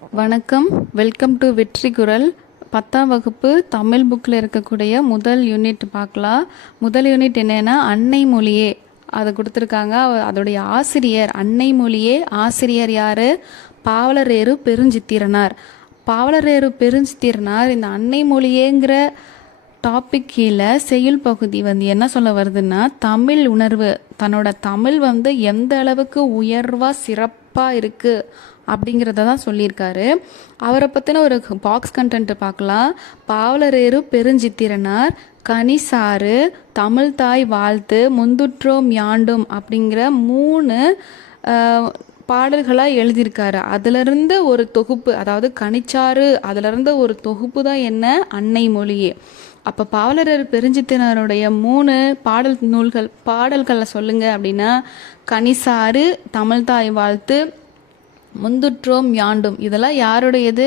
வணக்கம். Welcome to வெற்றி குரல். 10ஆம் வகுப்பு தமிழ் புக்கில் இருக்கக்கூடிய முதல் யூனிட் பார்க்கலாம். முதல் யூனிட் என்னன்னா அன்னை மொழியே அதை கொடுத்துருக்காங்க. அதோடைய ஆசிரியர் அன்னை மொழியே. ஆசிரியர் யாரு? பாவலரேறு பெருஞ்சித்திரனார். பாவலரேறு பெருஞ்சித்திரனார் இந்த அன்னை மொழியேங்கிற டாபிக் கீழே செய்யுள் பகுதி என்ன சொல்ல வருதுன்னா, தமிழ் உணர்வு, தன்னோட தமிழ் எந்த அளவுக்கு உயர்வாக சிறப்பாக இருக்குது அப்படிங்கிறத தான் சொல்லியிருக்காரு. அவரை பற்றின ஒரு பாக்ஸ் கண்டென்ட் பார்க்கலாம். பாவலரேறு பெருஞ்சித்திரனார், கனிசாறு, தமிழ் தாய் வாழ்த்து, முந்துற்றோம் யாண்டும் அப்படிங்கிற 3 பாடல்களாக எழுதியிருக்காரு. அதிலிருந்து ஒரு தொகுப்பு, அதாவது கனிச்சாறு, அதிலிருந்து ஒரு தொகுப்பு தான் என்ன அன்னை மொழியே. அப்போ பாவலரேறு பெருஞ்சித்திரனாருடைய 3 பாடல்களை சொல்லுங்க அப்படின்னா, கனிசாறு, தமிழ் தாய் வாழ்த்து, முந்துற்றோம் யாண்டும். இதெல்லாம் யாருடையது?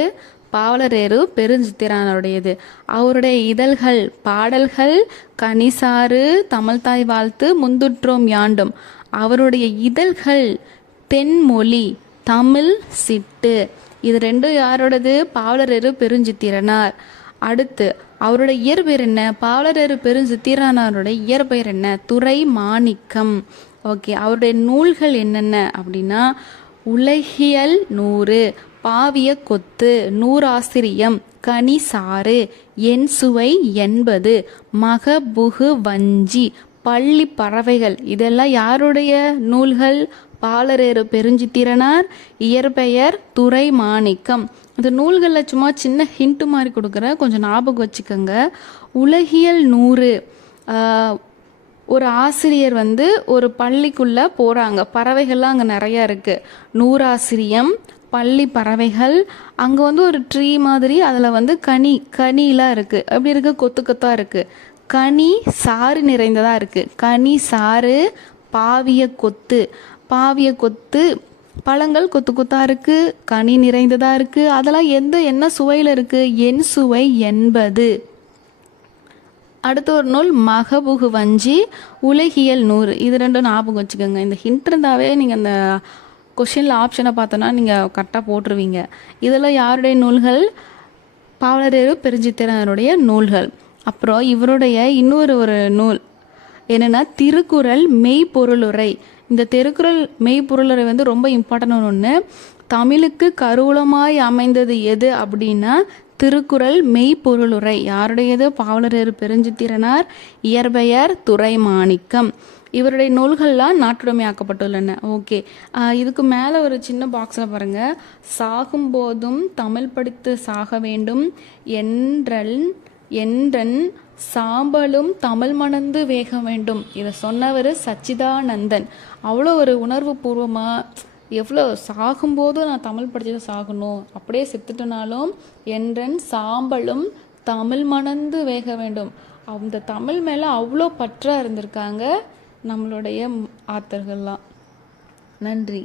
பாவலரேறு பெருஞ்சித்திரனாருடையது. அவருடைய இதழ்கள், பாடல்கள் கனிசாறு, தமிழ் தாய் வாழ்த்து, முந்துற்றோம் யாண்டும். அவருடைய இதழ்கள் தென்மொழி, தமிழ் சிட்டு. இது 2 யாரோடது? பாவலரேறு பெருஞ்சித்திரனார். அடுத்து அவருடைய இயற்பெயர் என்ன? பாவலரேறு பெருஞ்சித்திரனாருடைய இயற்பெயர் என்ன? துரை மாணிக்கம். ஓகே. அவருடைய நூல்கள் என்னென்ன அப்படின்னா, உலகியல் 100, பாவிய கொத்து, நூறாசிரியம், கனிசாறு, என் சுவை 80, மகபுகு வஞ்சி, பள்ளி பறவைகள். இதெல்லாம் யாருடைய நூல்கள்? பாவலரேறு பெருஞ்சித்திரனார். இயற்பெயர் துரை மாணிக்கம். இந்த நூல்களில் சும்மா சின்ன ஹிண்ட் மாதிரி கொடுக்குறேன், கொஞ்சம் ஞாபகம் வச்சுக்கோங்க. உலகியல் 100, ஒரு ஆசிரியர் ஒரு பள்ளிக்குள்ளே போகிறாங்க. பறவைகள்லாம் அங்கே நிறையா இருக்குது. நூறாசிரியம், பள்ளி பறவைகள். அங்கே ஒரு ட்ரீ மாதிரி, அதில் கனிலாம் இருக்குது. அப்படி இருக்குது, கொத்து கொத்தாக இருக்குது. கனி சாறு நிறைந்ததாக இருக்குது. கனி சாறு, பாவிய கொத்து. பாவிய கொத்து, பழங்கள் கொத்து கொத்தாக இருக்குது, கனி நிறைந்ததாக இருக்குது. அதெல்லாம் என்ன சுவையில் இருக்குது? என் சுவை 80. அடுத்த ஒரு நூல் மகபுகு வஞ்சி, உலகியல் 100. இது 2 ஞாபகம் வச்சுக்கோங்க. இந்த ஹிண்ட் இருந்தாவே நீங்கள் அந்த கொஷினில் ஆப்ஷனை பார்த்தோன்னா நீங்கள் கரெக்டாக போட்டுருவீங்க. இதெல்லாம் யாருடைய நூல்கள்? பாவலரேறு பெருஞ்சித்திரனாருடைய நூல்கள். அப்புறம் இவருடைய இன்னொரு நூல் என்னென்னா திருக்குறள் மெய்ப்பொருளுரை. இந்த திருக்குறள் மெய்ப்பொருளுரை ரொம்ப இம்பார்ட்டன்ட் ஒன்று. தமிழுக்கு கருவூலமாய் அமைந்தது எது அப்படின்னா திருக்குறள் மெய்ப்பொருளுரை. யாருடையது? பாவலரேறு பெருஞ்சித்திரனார். இயற்பெயர் துரை மாணிக்கம். இவருடைய நூல்கள்லாம் நாட்டுடைமையாக்கப்பட்டுள்ளன. ஓகே. இதுக்கு மேலே ஒரு சின்ன பாக்ஸில் பாருங்கள். சாகும்போதும் தமிழ் படித்து சாக வேண்டும் என்றன் சாம்பலும் தமிழ் மணந்து வேக வேண்டும். இதை சொன்னவர் சச்சிதானந்தன். அவ்வளோ ஒரு உணர்வு பூர்வமாக, எவ்வளோ சாகும்போதும் நான் தமிழ் படித்து சாகணும், அப்படியே செத்துட்டனாலும் என்றன் சாம்பலும் தமிழ் மணந்து வேக வேண்டும். அந்த தமிழ் மேலே அவ்வளோ பற்றாக இருந்திருக்காங்க நம்மளுடைய ஆத்தர்கள்லாம். நன்றி.